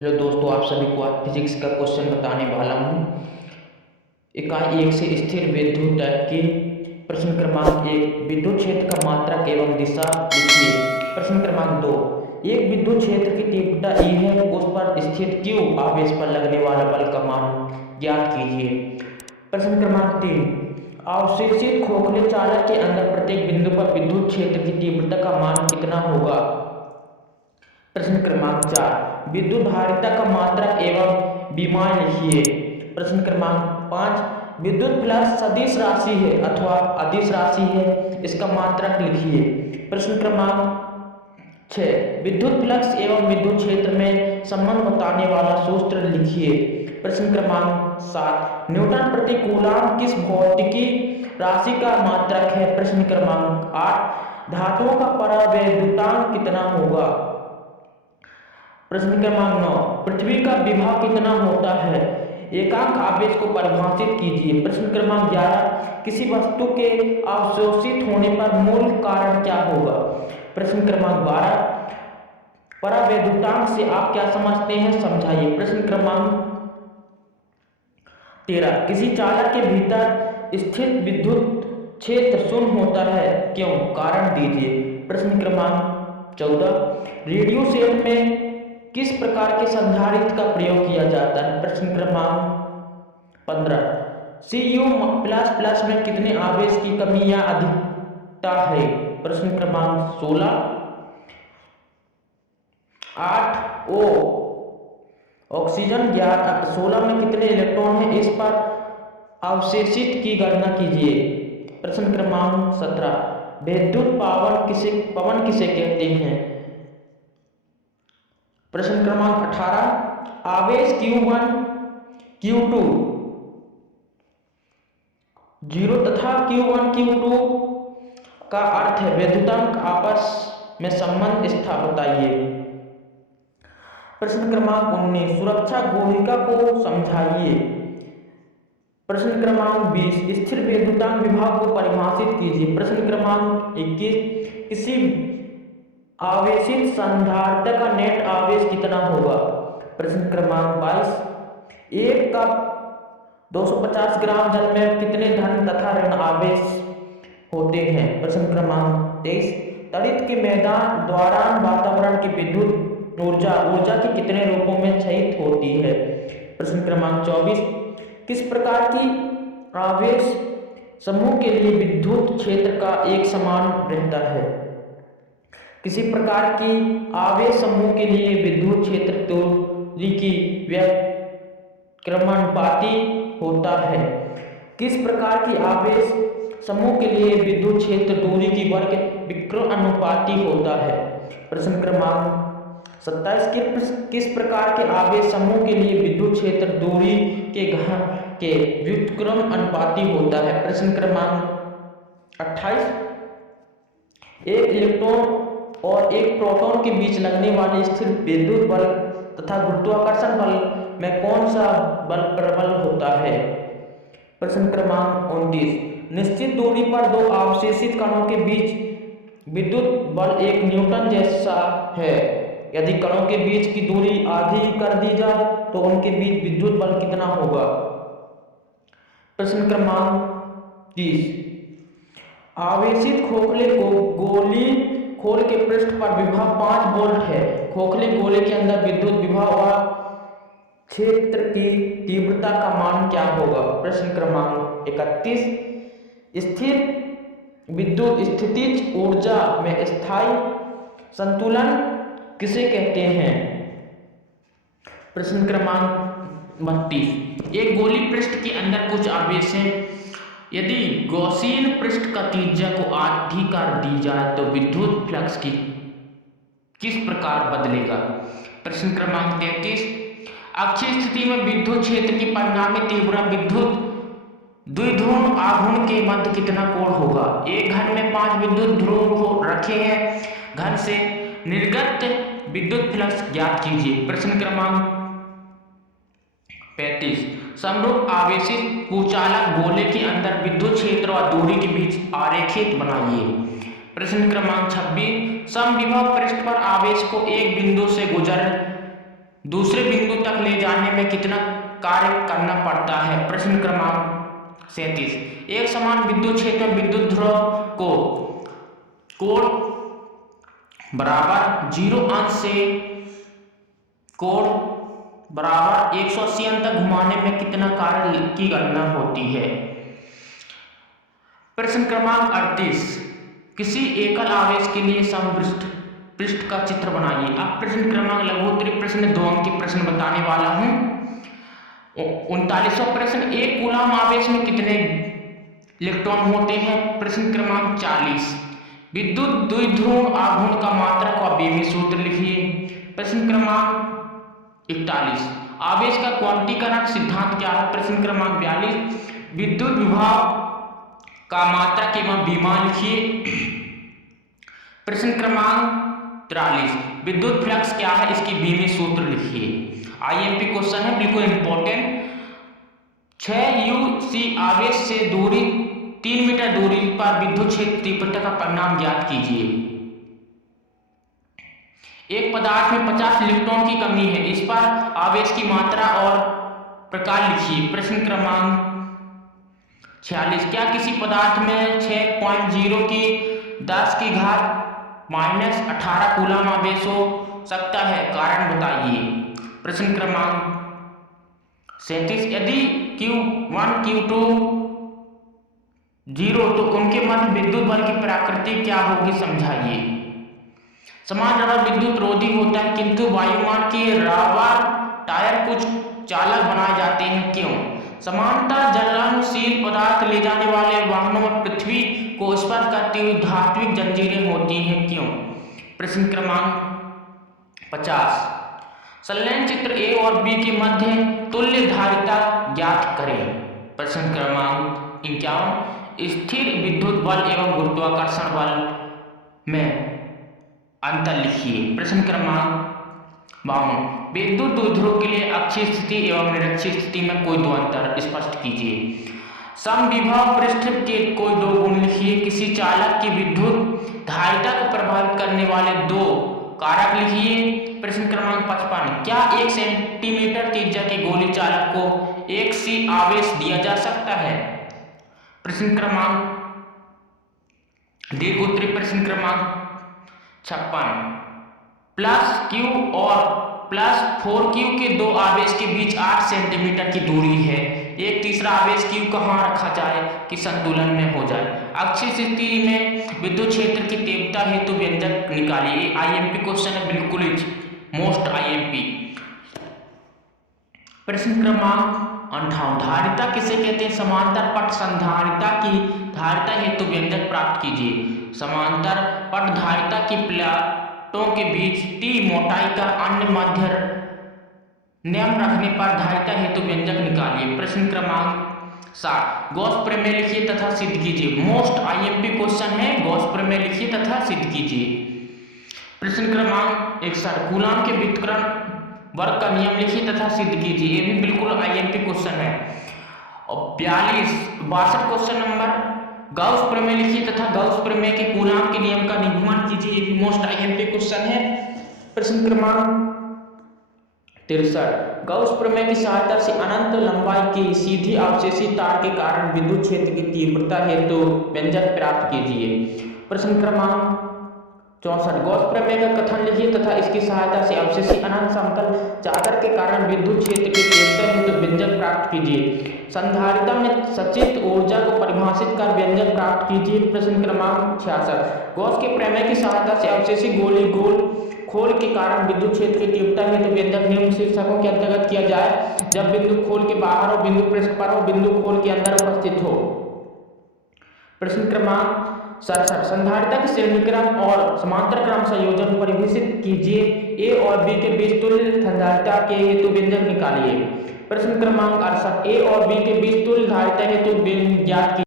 Hello दोस्तों, आप सभी को आज फिजिक्स का क्वेश्चन बताने वाला हूँ। इकाई 1 से स्थिर विद्युत की प्रश्न क्रमांक 1, विद्युत क्षेत्र का मात्रक एवं दिशा लिखिए। प्रश्न क्रमांक 2, एक विद्युत क्षेत्र की तीव्रता E है, उस पर स्थित Q आवेश पर लगने वाला बल का मान ज्ञात कीजिए। प्रश्न क्रमांक 3, अवशोषित खोखले चालक के अंदर प्रत्येक बिंदु पर विद्युत क्षेत्र की तीव्रता का मान कितना होगा। प्रश्न क्रमांक 4, विद्युत धारिता का मात्रक एवं विमान लिखिए। प्रश्न क्रमांक 5, विद्युत फ्लक्स सदिश राशि है अथवा अदिश राशि है, इसका मात्रक लिखिए। प्रश्न क्रमांक 6, विद्युत फ्लक्स एवं विद्युत क्षेत्र में संबंध बताने वाला सूत्र लिखिए। प्रश्न क्रमांक 7, न्यूटन प्रति कूलम्ब किस भौतिकी राशि का मात्रक है। प्रश्न क्रमांक 8, धातुओं का परावैद्युतांक कितना होगा। प्रश्न क्रमांक 9, पृथ्वी का विभव कितना होता है। एकांक आवेश को परिभाषित कीजिए। प्रश्न क्रमांक 11, किसी वस्तु के अवशोषित होने पर मूल कारण क्या होगा। प्रश्न क्रमांक 12, परावैद्युतांक से आप क्या समझते हैं, समझाइए। प्रश्न क्रमांक 13, किसी चालक के भीतर स्थित विद्युत क्षेत्र शून्य होता है, क्यों, कारण दीजिए। प्रश्न क्रमांक 14, रेडियो सेल में किस प्रकार के संधारित्र का प्रयोग किया जाता है। प्रश्न क्रमांक 15, Cu++ में कितने आवेश की कमी या अधिकता है। प्रश्न क्रमांक 16, 8O ऑक्सीजन 16 में कितने इलेक्ट्रॉन हैं, इस पर अवशेषित की गणना कीजिए। प्रश्न क्रमांक 17, विद्युत पवन किसे कहते हैं। प्रश्न क्रमांक 18, आवेश Q1 Q2 0 तथा Q1 Q2 का अर्थ है विद्युतांक आपस में संबंध बताइए। प्रश्न क्रमांक 19, सुरक्षा गोलिका को समझाइए। प्रश्न क्रमांक 20, स्थिर विद्युतांक विभव को परिभाषित कीजिए। प्रश्न क्रमांक 21, किसी आवेशित संधारित्र का नेट आवेश कितना होगा। प्रश्न क्रमांक 22, एक कप 250 ग्राम जल में कितने धन तथा ऋण आवेश होते हैं। प्रश्न क्रमांक 23, तड़ित के मैदान दौरान वातावरण की विद्युत ऊर्जा के कितने रूपों में क्षयित होती है। प्रश्न क्रमांक 24, किस प्रकार की आवेश समूह के लिए विद्युत क्षेत्र का एक समान रहता है। किसी प्रकार की आवेश समूह के लिए विद्युत क्षेत्र दूरी की व्याक्रमानुपाती होता है। किस प्रकार की आवेश समूह के लिए विद्युत क्षेत्र दूरी की वर्ग विकर्णानुपाती होता है। प्रश्न क्रमांक 27, किस प्रकार के आवेश समूह के लिए विद्युत क्षेत्र दूरी के व्युत्क्रम अनुपाती होता है। प्रश्न क्रमांक 28, एक इलेक्ट्रॉन और एक प्रोटॉन के बीच लगने वाले स्थिर विद्युत बल तथा गुरुत्वाकर्षण बल में कौन सा बल प्रबल होता है। प्रश्न क्रमांक 29, निश्चित दूरी पर दो अवशोषित कणों के बीच विद्युत बल 1 न्यूटन जैसा है। यदि कणों के बीच की दूरी आधी कर दी जाए तो उनके बीच विद्युत बल कितना होगा। प्रश्न क्रमांक 30, आवेशित खोखले को गोली खोल के पृष्ठ पर विभव 5 वोल्ट है। खोखले गोले के अंदर विद्युत विभव व क्षेत्र की तीव्रता का मान क्या होगा। प्रश्न क्रमांक 31, स्थिर विद्युत स्थितिज ऊर्जा में स्थायी संतुलन किसे कहते हैं। प्रश्न क्रमांक 32, एक गोली पृष्ठ के अंदर कुछ आवेश है, यदि गॉसियन पृष्ठ का त्रिज्या को आधी कर दी जाए तो विद्युत फ्लक्स की किस प्रकार बदलेगा। प्रश्न क्रमांक 33, अक्षीय स्थिति में विद्युत क्षेत्र की परिणामी तीव्र विद्युत द्विध्रुव आघूर्ण के मध्य कितना कोण होगा। एक घन में 5 विद्युत ध्रुव रखे हैं, घन से निर्गत विद्युत फ्लक्स ज्ञात कीजिए। प्रश्न क्रमांक 35, समरूप आवेशित कुचालक गोले के अंदर विद्युत क्षेत्र और दूरी के बीच आरेखित बनाइए। प्रश्न क्रमांक 26, समविभव पृष्ठ पर आवेश को एक बिंदु से गुजर दूसरे बिंदु तक ले जाने में कितना कार्य करना पड़ता है? प्रश्न क्रमांक 37। एक समान विद्युत क्षेत्र में विद्युत ध्रुव को कोण बराबर 0 अंश से कोण बराबर 180 अंश तक घुमाने में कितना कार्य की गणना होती है? प्रश्न क्रमांक 38। किसी एकल आवेश के लिए समपृष्ठ पृष्ठ का चित्र बनाइए। अब प्रश्न क्रमांक लघुत्तरी प्रश्न 2 अंक के प्रश्न बताने वाला हूं। 39वां प्रश्न, एक कूलम आवेश में कितने इलेक्ट्रॉन होते हैं? प्रश्न क्रमांक 40। विद्युत द्विध्रुव आघूर्ण का मात्रक व बीमी सूत्र लिखिए। प्रश्न क्रमांक 41। आवेश का क्वांटीकरण सिद्धांत क्या है? प्रश्न क्रमांक 42। विद्युत विभव का मात्रक एवं विमा लिखिए। प्रश्न क्रमांक 43। विद्युत फ्लक्स क्या है? इसकी बीमी सूत्र लिखिए। आईएमपी क्वेश्चन है, बिल्कुल इंपॉर्टेंट। 6 UC आवेश से दूरी 3 मीटर दूरी पर विद्युत क्षेत्र तीव्रता का परिमाण ज्ञात कीजिए। एक पदार्थ में 50 इलेक्ट्रॉन की कमी है, इस पर आवेश की मात्रा और प्रकार लिखिए। प्रश्न क्रमांक 46। क्या किसी पदार्थ में 6.0 की 10 की घात -18 कूलम आवेश हो सकता है? कारण बताइए। प्रश्न क्रमांक 37। यदि Q1 Q2 0 तो उनके मध्य विद्युत बल की प्रकृति क्या होगी, समझाइए। समान रबर विद्युत रोधी होता है, किंतु वायुमान के रबर टायर कुछ चालक बनाए जाते हैं, क्यों? समांतर जलनशील पदार्थ ले जाने वाले वाहनों में पृथ्वी को स्पर्श करती हुई धात्विक जंजीरें होती हैं, क्यों? प्रश्न क्रमांक 50। संलयन चित्र ए और बी के मध्य तुल्य धारिता ज्ञात करें। प्रश्न क्रमांक 51। स्थिर विद्युत बल एवं गुरुत्वाकर्षण बल में अंतर लिखिए। प्रश्न क्रमांक 52। विद्युत द्विध्रुव के लिए अक्षीय स्थिति एवं निरक्षीय स्थिति में कोई दो अंतर स्पष्ट कीजिए। समविभव पृष्ठ के कोई दो गुण लिखिए। किसी चालक की विद्युत धारिता को प्रभावित करने वाले दो कारक लिखिए। प्रश्न क्रमांक 55। क्या 1 सेंटीमीटर त्रिज्या के गोली चालक को 1 C आवेश दिया जा सकता है? प्रश्न क्रमांक दीर्घोत्तरी प्रश्न क्रमांक 56। +Q और +4Q के दो आवेश के बीच 8 सेंटीमीटर की दूरी है। एक तीसरा आवेश Q कहाँ रखा जाए कि संतुलन में हो जाए? अक्षीय स्थिति में विद्युत क्षेत्र की तीव्रता हेतु व्यंजक निकालिए। आईएमपी क्वेश्चन है, बिल्कुल मोस्ट आईएमपी। प्रश्न क्रमांक 58। धारिता किसे कहते हैं? समांतर पट संधारिता की धारिता हेतु व्यंजक प्राप्त कीजिए। समांतर पट धारिता की प्लेटों के बीच T मोटाई का अन्य मध्य नियम रखने पर धारिता हेतु व्यंजक निकालिए। प्रश्न क्रमांक 60। गॉस प्रमेय लिखिए तथा सिद्ध कीजिए। मोस्ट आईएमपी क्वेश्चन है, गॉस प्रमेय लिखिए तथा सिद्ध कीजिए। प्रश्न क्रमांक 61। कूलॉम के व्युत्क्रमण वर्ग का नियम लिखिए तथा सिद्ध कीजिए। ये भी बिल्कुल आईएमपी क्वेश्चन है। और 62 क्वेश्चन नंबर, गाउस प्रमेय लिखिए तथा गाउस प्रमेय के कूलॉम के नियम का निरूपण कीजिए। ये भी मोस्ट आईएमपी क्वेश्चन है। प्रश्न क्रमांक 63। गाउस प्रमेय की सहायता से अनंत लंबाई की सीधी अवशेषी तार के कारण विद्युत क्षेत्र की तीव्रता हेतु व्यंजक प्राप्त कीजिए। प्रश्न क्रमांक 64। गॉस प्रमेय का कथन लिखिए तथा इसकी सहायता से अवशेषी अनंत समतल चादर के कारण विद्युत क्षेत्र की तीव्रता हेतु व्यंजक प्राप्त कीजिए। संधारिता में संचित ऊर्जा को परिभाषित कर व्यंजक प्राप्त कीजिए। प्रश्न क्रमांक 66। गॉस के प्रमेय की सहायता से अवशेषी गोली गोल खोल के कारण विद्युत क्षेत्र की तीव्रता हेतु व्यंजक निम्न शीर्षकों के अंतर्गत किया जाए। जब बिंदु खोल के बाहर हो, बिंदु पृष्ठ पर हो, बिंदु खोल के अंदर उपस्थित हो। प्रश्न क्रमांक 67। संधारिता के श्रेणीक्रम और समांतर क्रम संयोजन परिभाषित कीजिए। ए और बी के बीच तुल्य संधारिता के हेतु व्यंजक निकालिए। प्रश्न क्रमांक 68। ए और बी के बीच तुल्य धारिता हेतु ज्ञात कीजिए।